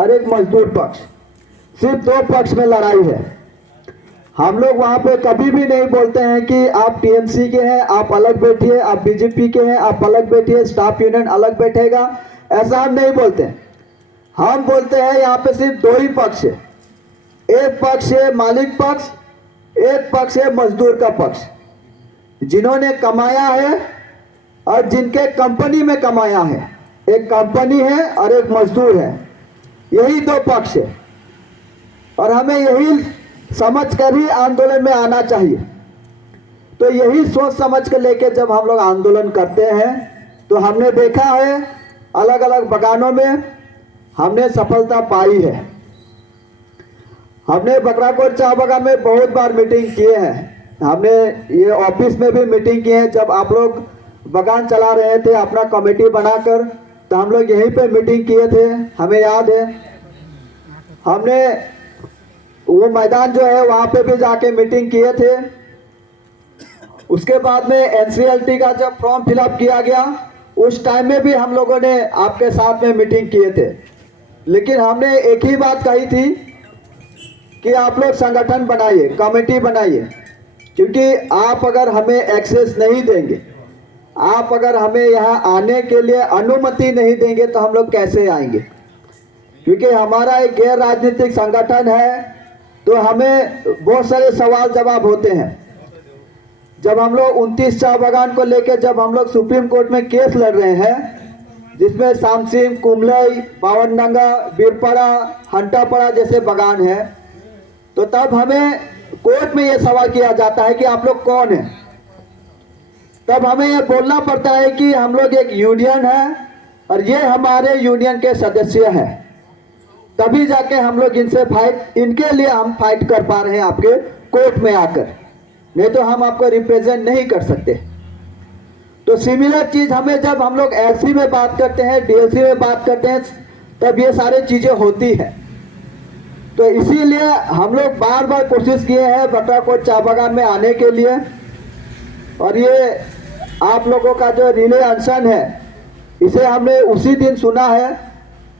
और एक मजदूर पक्ष, सिर्फ दो पक्ष में लड़ाई है। हम लोग वहाँ पे कभी भी नहीं बोलते हैं कि आप टीएमसी के हैं आप अलग बैठिए, आप बीजेपी के हैं आप अलग बैठिए, स्टाफ यूनियन अलग बैठेगा, ऐसा हम नहीं बोलते हैं। हम बोलते हैं यहाँ पे सिर्फ दो ही पक्ष है, एक पक्ष है मालिक पक्ष, एक पक्ष है मजदूर का पक्ष, जिन्होंने कमाया है और जिनके कंपनी में कमाया है। एक कंपनी है और एक मजदूर है, यही दो पक्ष है। और हमें यही समझ कर ही आंदोलन में आना चाहिए। तो यही सोच समझ कर लेके जब हम लोग आंदोलन करते हैं तो हमने देखा है अलग अलग बगानों में हमने सफलता पाई है। हमने बकराकोट चाय बागान में बहुत बार मीटिंग किए हैं, हमने ये ऑफिस में भी मीटिंग किए हैं। जब आप लोग बगान चला रहे थे अपना कमेटी बनाकर, तो हम लोग यहीं पे मीटिंग किए थे, हमें याद है। हमने वो मैदान जो है वहाँ पे भी जाके मीटिंग किए थे। उसके बाद में एनसीएलटी का जब फॉर्म फिलअप किया गया उस टाइम में भी हम लोगों ने आपके साथ में मीटिंग किए थे। लेकिन हमने एक ही बात कही थी कि आप लोग संगठन बनाइए, कमेटी बनाइए, क्योंकि आप अगर हमें एक्सेस नहीं देंगे, आप अगर हमें यहाँ आने के लिए अनुमति नहीं देंगे तो हम लोग कैसे आएंगे। क्योंकि हमारा एक गैर राजनीतिक संगठन है तो हमें बहुत सारे सवाल जवाब होते हैं। जब हम लोग 29 चाय बागान को लेकर जब हम लोग सुप्रीम कोर्ट में केस लड़ रहे हैं, जिसमें सामसिंग, कुमलई, बावनडंगा, बीरपड़ा, हंटापड़ा जैसे बगान है, तो तब हमें कोर्ट में ये सवाल किया जाता है कि आप लोग कौन हैं। तब हमें ये बोलना पड़ता है कि हम लोग एक यूनियन है और ये हमारे यूनियन के सदस्य हैं। तभी जाके हम लोग इनसे फाइट, इनके लिए हम फाइट कर पा रहे हैं आपके कोर्ट में आकर, नहीं तो हम आपको रिप्रेजेंट नहीं कर सकते। तो सिमिलर चीज हमें जब हम लोग एलसी में बात करते हैं, डीएलसी में बात करते हैं, तब ये सारी चीजें होती है। तो इसीलिए हम लोग बार बार कोशिश किए हैं बकराकोट चाय बागान में आने के लिए। और ये आप लोगों का जो रिले अनशन है इसे हमने उसी दिन सुना है,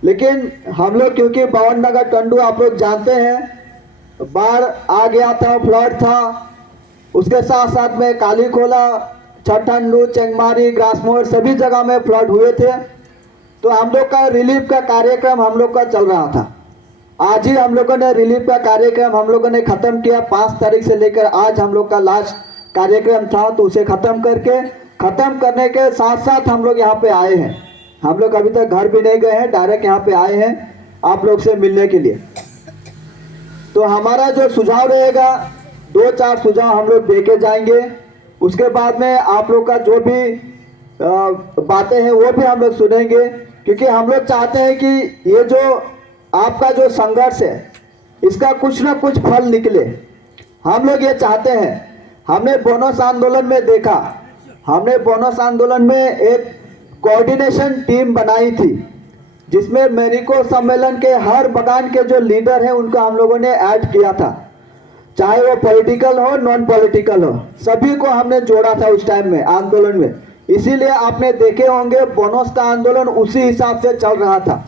लेकिन हम लोग क्योंकि बावनडंगा टंडू आप लोग जानते हैं बाढ़ आ गया था, फ्लड था, उसके साथ साथ में काली खोला, छठंडू, चेंगमारी, ग्रासमोर सभी जगह में फ्लड हुए थे। तो हम लोग का रिलीफ का कार्यक्रम हम लोग का चल रहा था। आज ही हम लोगों ने रिलीफ का कार्यक्रम हम लोगों ने ख़त्म किया। 5 तारीख से लेकर आज हम लोग का लास्ट कार्यक्रम था, तो उसे ख़त्म करने के साथ साथ हम लोग यहाँ पे आए हैं। हम लोग अभी तक घर भी नहीं गए हैं, डायरेक्ट यहाँ पे आए हैं आप लोग से मिलने के लिए। तो हमारा जो सुझाव रहेगा 2-4 सुझाव हम लोग दे के जाएंगे। उसके बाद में आप लोग का जो भी बातें हैं वो भी हम लोग सुनेंगे, क्योंकि हम लोग चाहते हैं कि ये जो आपका जो संघर्ष है इसका कुछ ना कुछ फल निकले। हम लोग ये चाहते हैं। हमने बोनस आंदोलन में देखा, हमने बोनस आंदोलन में एक कोऑर्डिनेशन टीम बनाई थी, जिसमें मेरिको सम्मेलन के हर बगान के जो लीडर हैं उनको हम लोगों ने ऐड किया था, चाहे वो पॉलिटिकल हो नॉन पॉलिटिकल हो, सभी को हमने जोड़ा था उस टाइम में आंदोलन में। इसीलिए आपने देखे होंगे बोनस का आंदोलन उसी हिसाब से चल रहा था।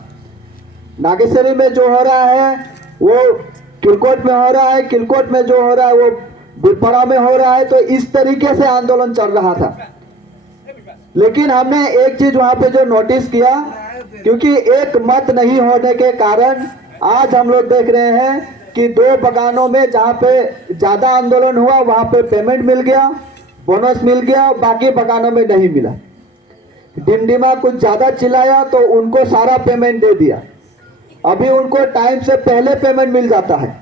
नागेश्वरी में जो हो रहा है वो किलकोट में हो रहा है, किलकोट में जो हो रहा है वो बीरपड़ा में हो रहा है। तो इस तरीके से आंदोलन चल रहा था। लेकिन हमने एक चीज वहां पे जो नोटिस किया, क्योंकि एक मत नहीं होने के कारण आज हम लोग देख रहे हैं कि 2 बगानों में जहाँ पे ज्यादा आंदोलन हुआ वहां पे पेमेंट मिल गया, बोनस मिल गया, बाकी बगानों में नहीं मिला। डिमडिमा कुछ ज्यादा चिल्लाया तो उनको सारा पेमेंट दे दिया। अभी उनको टाइम से पहले पेमेंट मिल जाता है।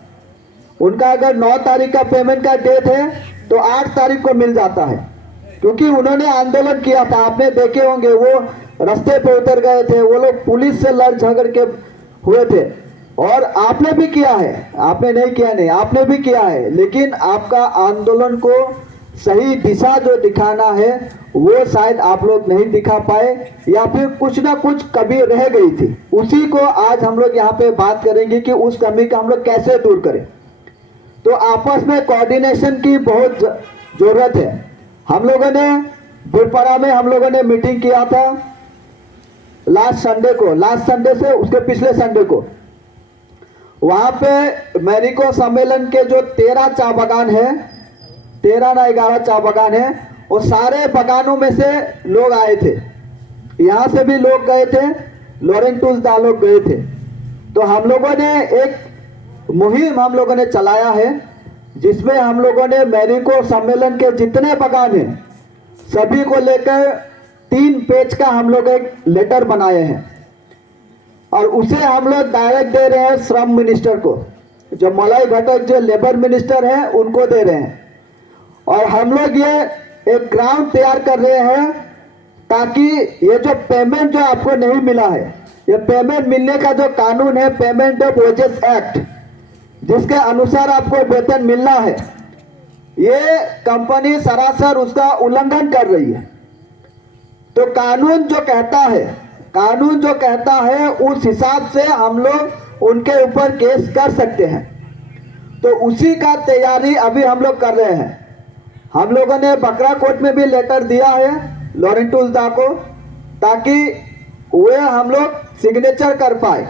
उनका अगर 9 तारीख का पेमेंट का डेट है तो 8 तारीख को मिल जाता है, क्योंकि उन्होंने आंदोलन किया था। आपने देखे होंगे वो रास्ते पे उतर गए थे, वो लोग पुलिस से लड़ झगड़ के हुए थे। और आपने भी किया है, आपने नहीं किया नहीं, आपने भी किया है। लेकिन आपका आंदोलन को सही दिशा जो दिखाना है वो शायद आप लोग नहीं दिखा पाए, या फिर कुछ ना कुछ कमी रह गई थी। उसी को आज हम लोग यहाँ पे बात करेंगे कि उस कमी को हम लोग कैसे दूर करें। तो आपस में कोऑर्डिनेशन की बहुत जरूरत है। हम लोगों ने बीरपड़ा में हम लोगों ने मीटिंग किया था लास्ट संडे को, लास्ट संडे से उसके पिछले संडे को। वहाँ पे मैरिको सम्मेलन के जो 13 चाय बागान है, 13 ना 11 चाय बागान है, वो सारे बागानों में से लोग आए थे। यहाँ से भी लोग गए थे, लॉरेंटुस दा लोग गए थे। तो हम लोगों ने एक मुहिम हम लोगों ने चलाया है, जिसमें हम लोगों ने मैरिको सम्मेलन के जितने बागान हैं सभी को लेकर 3 पेज का हम लोग एक लेटर बनाए हैं और उसे हम लोग डायरेक्ट दे रहे हैं श्रम मिनिस्टर को, जो मलाई घटक जो लेबर मिनिस्टर हैं उनको दे रहे हैं। और हम लोग ये एक ग्राउंड तैयार कर रहे हैं ताकि ये जो पेमेंट जो आपको नहीं मिला है, ये पेमेंट मिलने का जो कानून है पेमेंट ऑफ वेजेस एक्ट, जिसके अनुसार आपको वेतन मिलना है, ये कंपनी सरासर उसका उल्लंघन कर रही है। तो कानून जो कहता है उस हिसाब से हम लोग उनके ऊपर केस कर सकते हैं। तो उसी का तैयारी अभी हम लोग कर रहे हैं। हम लोगों ने बकरा कोर्ट में भी लेटर दिया है लॉरेंटुस दा को, ताकि वे हम लोग सिग्नेचर कर पाए,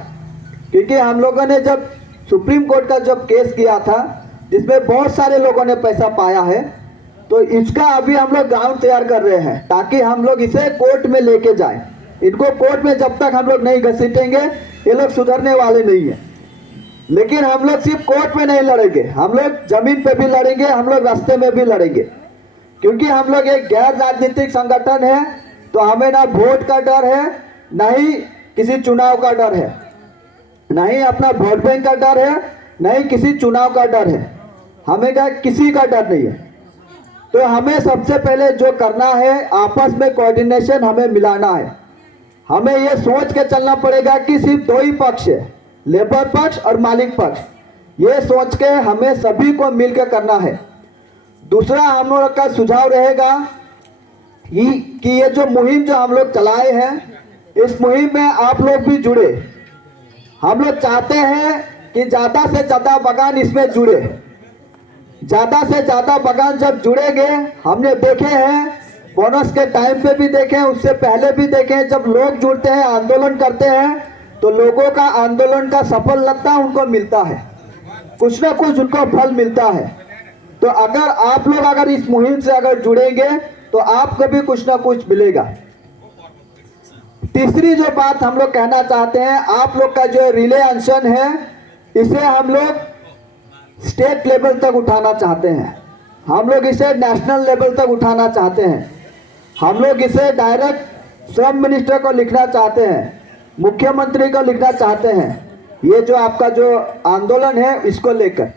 क्योंकि हम लोगों ने जब सुप्रीम कोर्ट का जब केस किया था जिसमें बहुत सारे लोगों ने पैसा पाया है, तो इसका अभी हम लोग ग्राउंड तैयार कर रहे हैं ताकि हम लोग इसे कोर्ट में लेके जाएं। इनको कोर्ट में जब तक हम लोग नहीं घसीटेंगे ये लोग सुधरने वाले नहीं है। लेकिन हम लोग सिर्फ कोर्ट में नहीं लड़ेंगे, हम लोग जमीन पे भी लड़ेंगे, हम लोग रास्ते में भी लड़ेंगे, क्योंकि हम लोग एक गैर राजनीतिक संगठन है। तो हमें ना वोट का डर है, ना ही किसी चुनाव का डर है, ना ही अपना वोट बैंक का डर है, ना ही किसी चुनाव का डर है। हमें क्या किसी का डर नहीं है। तो हमें सबसे पहले जो करना है आपस में कोऑर्डिनेशन हमें मिलाना है। हमें ये सोच के चलना पड़ेगा कि सिर्फ 2 ही पक्ष है, लेबर पक्ष और मालिक पक्ष। ये सोच के हमें सभी को मिलकर करना है। दूसरा हम लोग का सुझाव रहेगा कि ये जो मुहिम जो हम लोग चलाए हैं, इस मुहिम में आप लोग भी जुड़े। हम लोग चाहते हैं कि ज़्यादा से ज़्यादा बागान इसमें जुड़े। ज़्यादा से ज़्यादा बागान जब जुड़ेंगे, हमने देखे हैं बोनस के टाइम पे भी देखे हैं, उससे पहले भी देखे हैं, जब लोग जुड़ते हैं आंदोलन करते हैं तो लोगों का आंदोलन का सफलता उनको मिलता है, कुछ ना कुछ उनको फल मिलता है। तो अगर आप लोग अगर इस मुहिम से अगर जुड़ेंगे तो आपको भी कुछ ना कुछ मिलेगा। तीसरी जो बात हम लोग कहना चाहते हैं, आप लोग का जो रिले अनशन है इसे हम लोग स्टेट लेवल तक उठाना चाहते हैं, हम लोग इसे नेशनल लेवल तक उठाना चाहते हैं। हम लोग इसे डायरेक्ट श्रम मिनिस्टर को लिखना चाहते हैं, मुख्यमंत्री को लिखना चाहते हैं, ये जो आपका जो आंदोलन है इसको लेकर।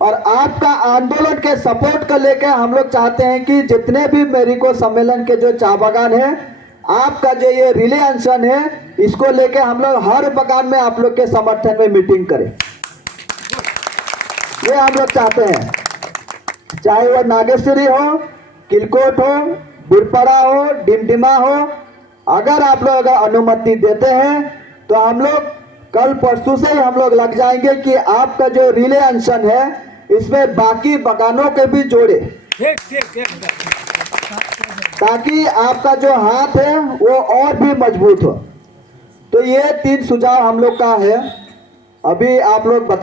और आपका आंदोलन के सपोर्ट को लेकर हम लोग चाहते हैं कि जितने भी मैरिको सम्मेलन के जो चाय बागान है, आपका जो ये रिले अनशन है इसको लेकर हम लोग हर बागान में आप लोग के समर्थन में मीटिंग करें, ये हम लोग चाहते हैं। चाहे वो नागेश्वरी हो, किलकोट हो, बुरपड़ा हो, डिमडिमा हो, अगर आप लोग अगर अनुमति देते हैं तो हम लोग कल परसों से ही हम लोग लग जाएंगे कि आपका जो रिले अनशन है इसमें बाकी बागानों के भी जोड़े, ताकि आपका जो हाथ है वो और भी मजबूत हो। तो ये 3 सुझाव हम लोग का है। अभी आप लोग बता